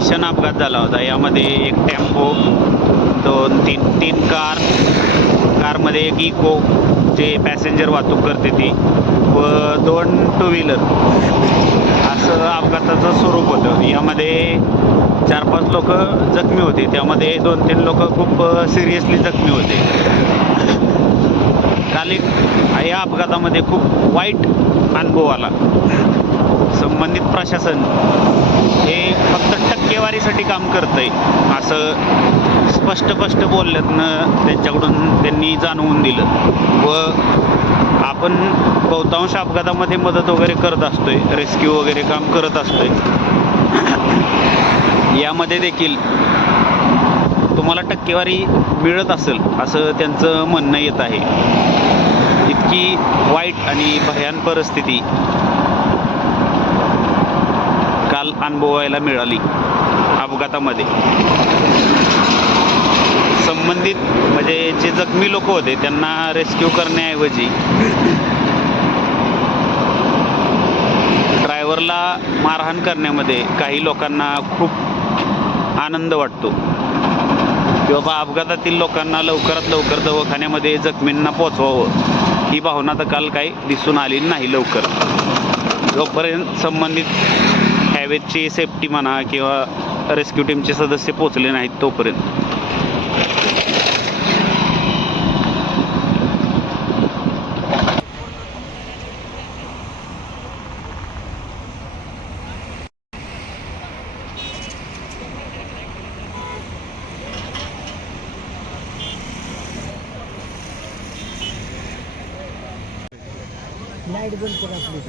भीषण अपघात झाला होता. यामध्ये एक टेम्पो, तीन कारमध्ये एक इको जे पॅसेंजर वाहतूक करते ती व 2 टू व्हीलर असं अपघाताचं स्वरूप होतं. यामध्ये 4-5 लोक जखमी होते. त्यामध्ये 2-3 लोक खूप सिरियसली जखमी होते. काल या अपघातामध्ये खूप वाईट अनुभव आला. संबंधित प्रशासन हे फक्त टक्केवारीसाठी काम करतंय असं स्पष्ट बोलल्यातनं त्यांच्याकडून त्यांनी जाणवून दिलं व आपण बहुतांश अपघातामध्ये मदत वगैरे करत असतोय, रेस्क्यू वगैरे काम करत असतोय. यामध्ये देखील तुम्हाला टक्केवारी मिळत असेल असं त्यांचं म्हणणं येत आहे. इतकी वाईट आणि भयान परिस्थिती काल अनुभवायला मिळाली अपघातामध्ये. संबंधित म्हणजे जे जखमी लोक होते त्यांना रेस्क्यू करण्याऐवजी ड्रायव्हरला मारहाण करण्यामध्ये काही लोकांना खूप आनंद वाटतो की बाबा अपघातातील लोकांना लवकरात लवकर दवाखान्यामध्ये जखमींना पोचवावं ही भावना तर काल काही दिसून आली नाही लवकर. जोपर्यंत संबंधित हॅवेची सेफ्टी म्हणा किंवा रेस्क्यू टीमचे सदस्य पोचले नाहीत तोपर्यंत. लाईट बंद करा आपली.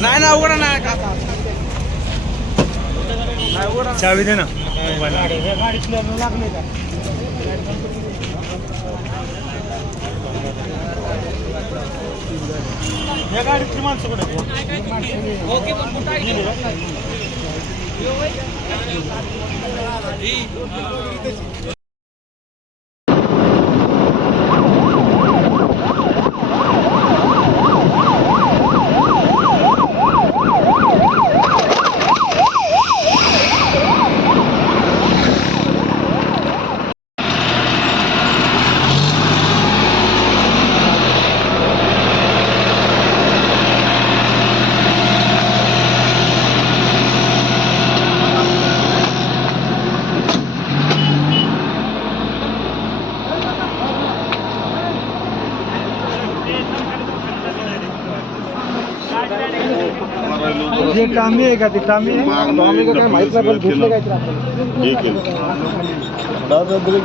नाही ना उघडा ना चावी दे ना. गाडीत लागले का या गाडीतली माणसं कुठे? जे कामी आहे का ते कामी आहे काय माहित नाही पण घेतलं काय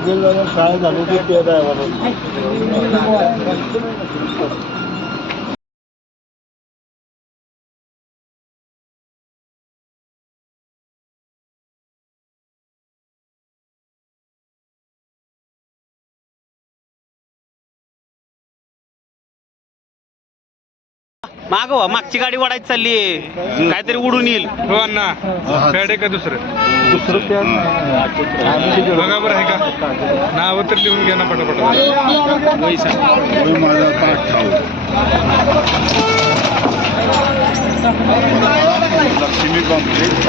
गेलं काय झालं ते पेद आहे. मागवा, मागची गाडी वाढायची चालली आहे, काहीतरी उडून येईल. हो ना पॅड आहे का दुसरं बघा बरं आहे का नाव तर लिहून घ्या ना पटापट. लक्ष्मी कॉम्प्लेक्स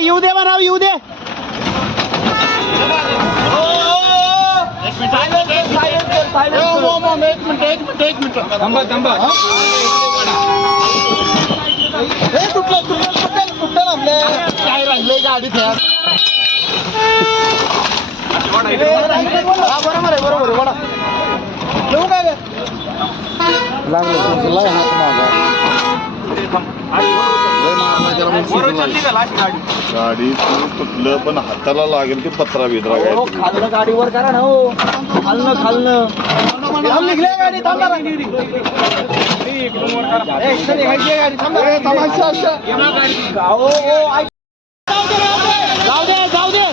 येऊ दे म्हणाव, येऊ दे. थांबा थांबा. काय राहिले गाडीत बरोबर आहे बरोबर येऊ काय गाडी तुटलं पण हाताला लागेल की पत्रा बिद्रा खालनं गाडीवर करा ना हो खालनं निघल्या गाडी थांबणार जाऊ दे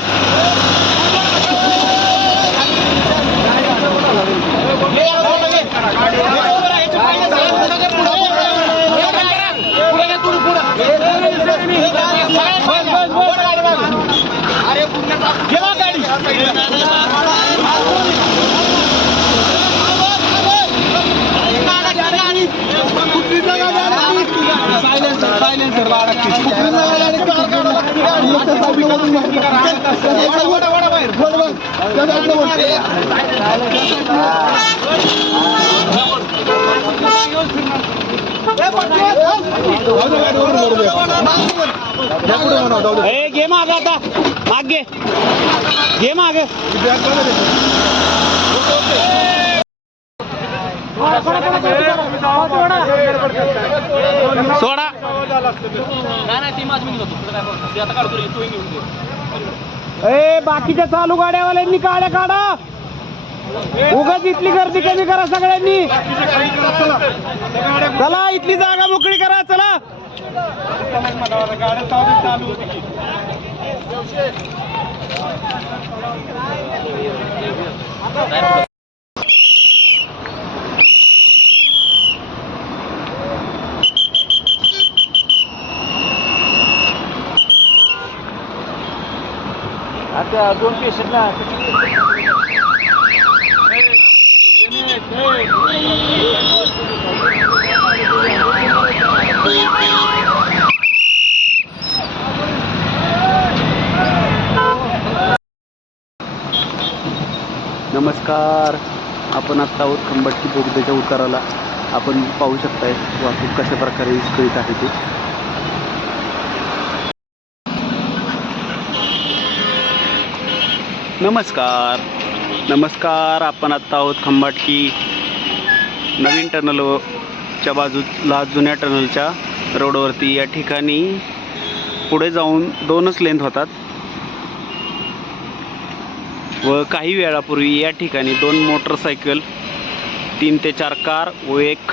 घे माग आता माग घे माग सोडा. बाकीच्या चालू गाड्यावाल्यांनी काढा उगाच इथली गर्दी कमी करा सगळ्यांनी. चला इथली जागा मोकळी करा चला. आता 2 पेशंट ना नमस्कार. आपण आत्ता आहोत खंबाटकी बोगद्याच्या उताराला. आपण पाहू शकताय वाहतूक कशा प्रकारे विस्कळीत आहे ते. नमस्कार. आपण आत्ता आहोत खंबाटकी नवीन टनलच्या बाजूला जुन्या टनलच्या रोडवरती. या ठिकाणी पुढे जाऊन 2च लेन होतात व काही वेळापूर्वी या ठिकाणी 2 मोटरसायकल, 3 ते 4 कार व 1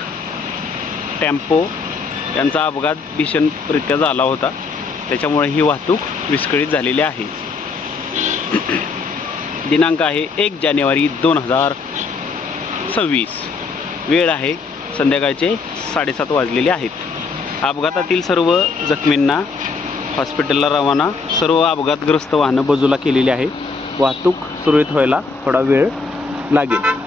टेम्पो यांचा अपघात भीषणरित्या झाला होता. त्याच्यामुळे ही वाहतूक विस्कळीत झालेली आहे. दिनांक आहे 1 जानेवारी 2026. वेळ आहे संध्याकाळचे 7:30 वाजलेले आहेत. अपघातातील सर्व जखमींना हॉस्पिटलला रवाना. सर्व अपघातग्रस्त वाहनं बाजूला केलेली आहे. वाहतूक सुरळीत व्हायला थोडा वेळ लागेल.